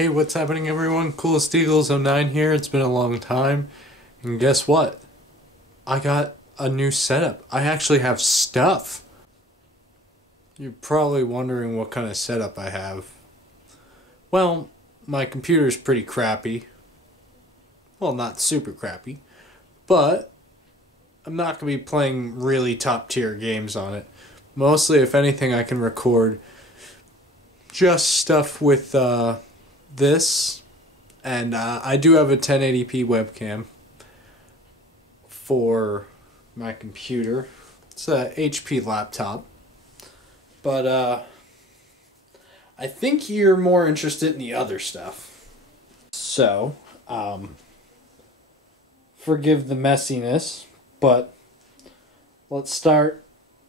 Hey, what's happening everyone? Coolest Eagles '09 here. It's been a long time. And guess what? I got a new setup. I actually have stuff. You're probably wondering what kind of setup I have. Well, my computer's pretty crappy. Well, not super crappy. But I'm not going to be playing really top tier games on it. Mostly, if anything, I can record just stuff with this. And I do have a 1080p webcam for my computer. It's a HP laptop. But I think you're more interested in the other stuff. So, forgive the messiness, but let's start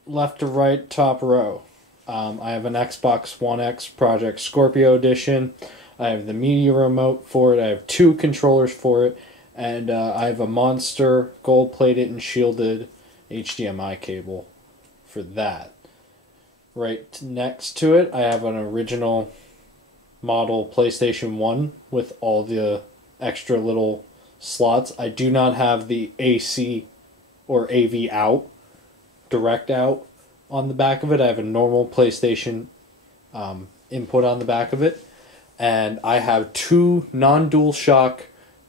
left to right, top row. I have an Xbox One X Project Scorpio Edition. I have the media remote for it. I have 2 controllers for it. And I have a monster gold-plated and shielded HDMI cable for that. Right next to it, I have an original model PlayStation 1 with all the extra little slots. I do not have the AC or AV out, direct out on the back of it. I have a normal PlayStation input on the back of it. And I have 2 non-DualShock,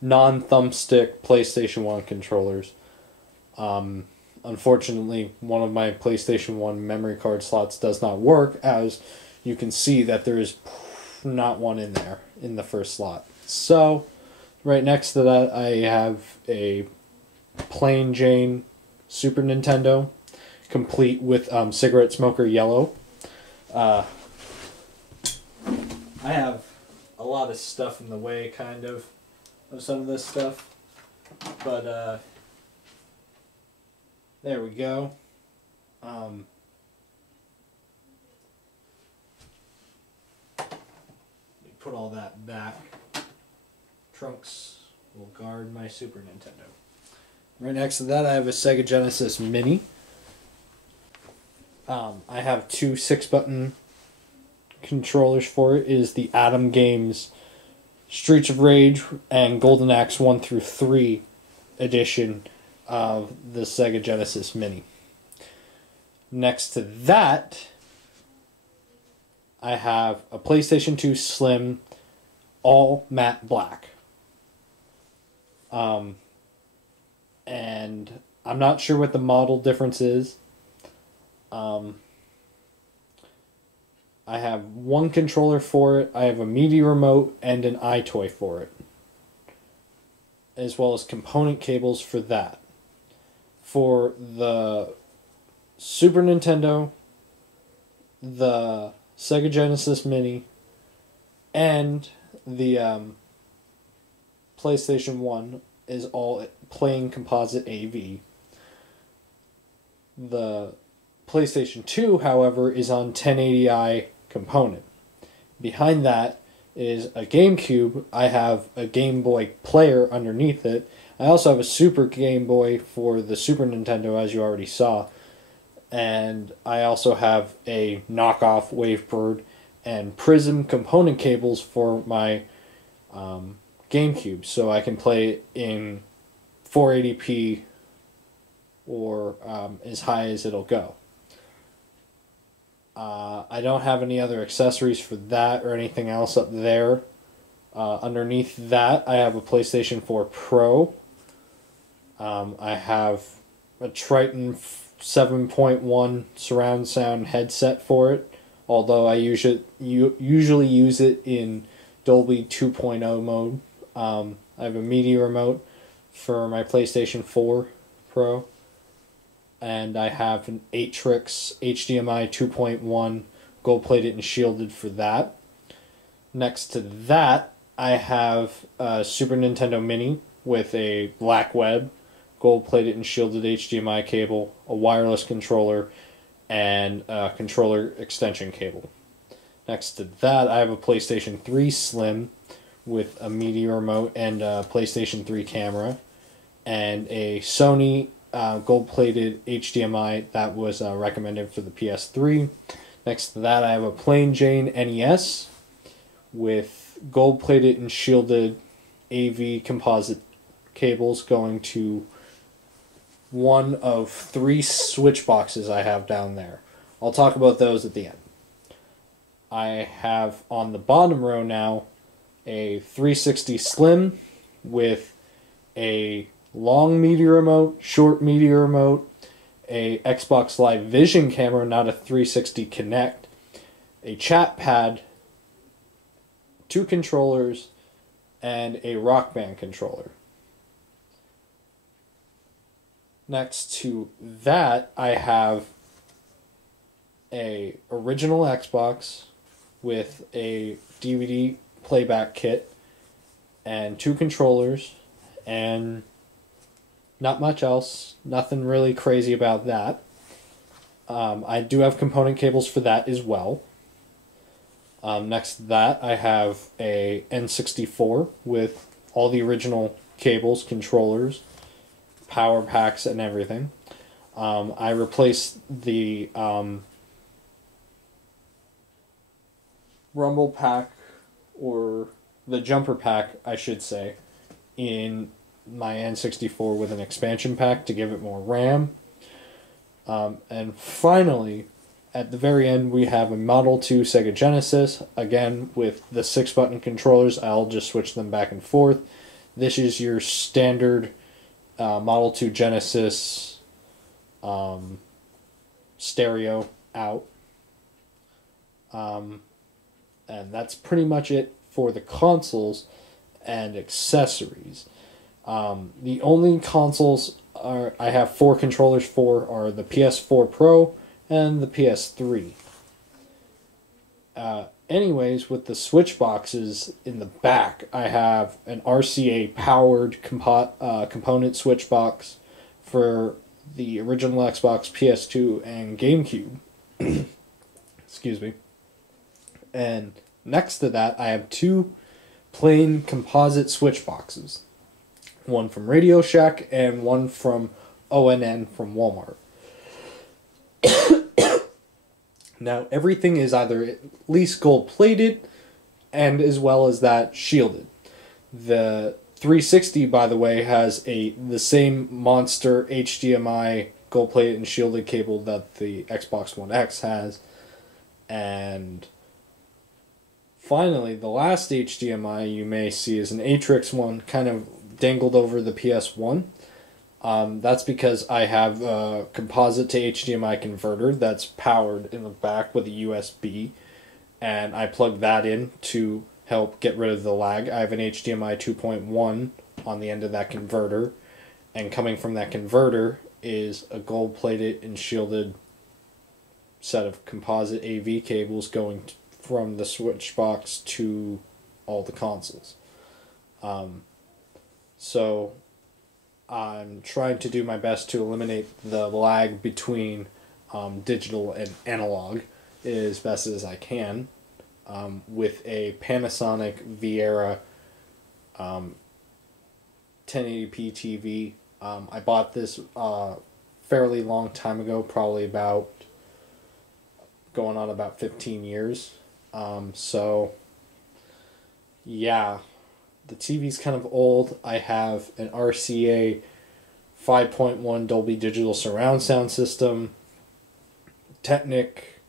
non-thumbstick PlayStation 1 controllers. Unfortunately, one of my PlayStation 1 memory card slots does not work, as you can see that there is not one in there in the first slot. So, right next to that, I have a plain Jane Super Nintendo, complete with cigarette smoker yellow. I have a lot of stuff in the way, kind of some of this stuff, but there we go. Let me put all that back. Trunks will guard my Super Nintendo. Right next to that, I have a Sega Genesis Mini. I have 2 6-button controllers for it. It is the Atom Games Streets of Rage and Golden Axe 1 through 3 edition of the Sega Genesis Mini. Next to that, I have a PlayStation 2 Slim, all matte black. And I'm not sure what the model difference is. I have 1 controller for it. I have a media remote and an iToy for it, as well as component cables for that. For the Super Nintendo, the Sega Genesis Mini, and the PlayStation 1 is all plain composite AV. The PlayStation 2, however, is on 1080i component. Behind that is a GameCube. I have a Game Boy player underneath it. I also have a Super Game Boy for the Super Nintendo, as you already saw. And I also have a knockoff Wavebird and Prism component cables for my GameCube, so I can play in 480p or as high as it'll go. I don't have any other accessories for that or anything else up there. Underneath that, I have a PlayStation 4 Pro. I have a Triton 7.1 surround sound headset for it, although I usually use it in Dolby 2.0 mode. I have a media remote for my PlayStation 4 Pro. And I have an 8-Trix HDMI 2.1 gold-plated and shielded for that. Next to that, I have a Super Nintendo Mini with a black web, gold-plated and shielded HDMI cable, a wireless controller, and a controller extension cable. Next to that, I have a PlayStation 3 Slim with a media remote and a PlayStation 3 camera, and a Sony gold-plated HDMI that was recommended for the PS3. Next to that, I have a plain Jane NES with gold-plated and shielded AV composite cables going to one of 3 switch boxes I have down there. I'll talk about those at the end. I have on the bottom row now a 360 Slim with a long media remote, short media remote, a Xbox Live Vision camera, not a 360 Kinect, a chat pad, 2 controllers, and a Rock Band controller. Next to that, I have a original Xbox with a DVD playback kit and 2 controllers and not much else. Nothing really crazy about that. I do have component cables for that as well. Next to that, I have a N64 with all the original cables, controllers, power packs, and everything. I replaced the rumble pack, or the jumper pack, I should say, in my N64 with an expansion pack to give it more RAM. And finally, at the very end, we have a Model 2 Sega Genesis, again with the 6-button controllers. I'll just switch them back and forth. This is your standard Model 2 Genesis stereo out. And that's pretty much it for the consoles and accessories. The only consoles I have 4 controllers for are the PS4 Pro and the PS3. Anyways, with the switch boxes in the back, I have an RCA powered component switch box for the original Xbox, PS2, and GameCube. Excuse me. And next to that, I have 2 plain composite switch boxes. One from Radio Shack and one from ONN from Walmart. Now, everything is either at least gold-plated and as well as that shielded. The 360, by the way, has the same monster HDMI gold-plated and shielded cable that the Xbox One X has. And finally, the last HDMI you may see is an Atrix one, kind of dangled over the PS1. That's because I have a composite to HDMI converter that's powered in the back with a USB, and I plug that in to help get rid of the lag. I have an HDMI 2.1 on the end of that converter, and coming from that converter is a gold-plated and shielded set of composite AV cables going from the switch box to all the consoles. So I'm trying to do my best to eliminate the lag between digital and analog as best as I can with a Panasonic Viera 1080p TV. I bought this fairly long time ago, probably about going on about 15 years. So yeah, the TV's kind of old. I have an RCA 5.1 Dolby Digital surround sound system, Technic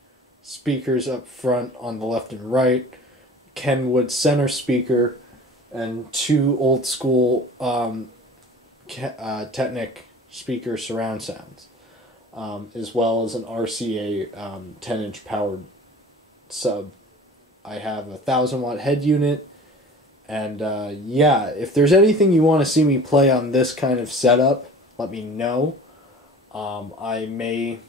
speakers up front on the left and right, Kenwood center speaker, and 2 old school Technic speaker surround sounds, as well as an RCA 10-inch powered sub. I have a 1,000-watt head unit, and yeah, if there's anything you want to see me play on this kind of setup, let me know. I may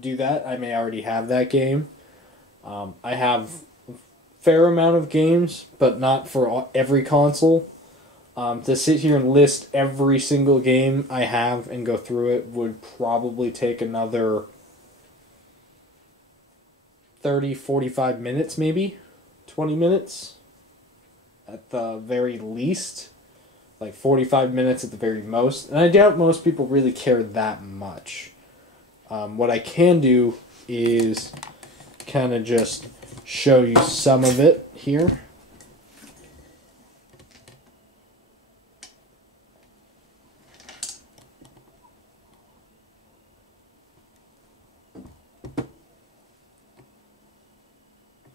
do that. I may already have that game. I have a fair amount of games, but not for every console. To sit here and list every single game I have and go through it would probably take another 30, 45 minutes, maybe 20 minutes at the very least, like 45 minutes at the very most, and I doubt most people really care that much. What I can do is kind of just show you some of it here.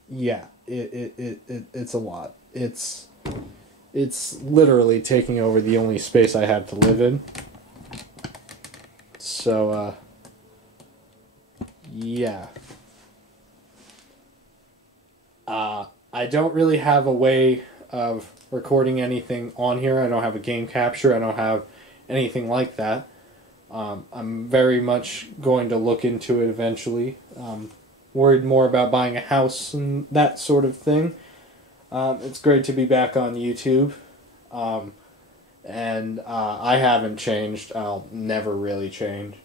Yeah, it's a lot. It's literally taking over the only space I have to live in. So, yeah. I don't really have a way of recording anything on here. I don't have a game capture. I don't have anything like that. I'm very much going to look into it eventually. Worried more about buying a house and that sort of thing. It's great to be back on YouTube. And I haven't changed. I'll never really change.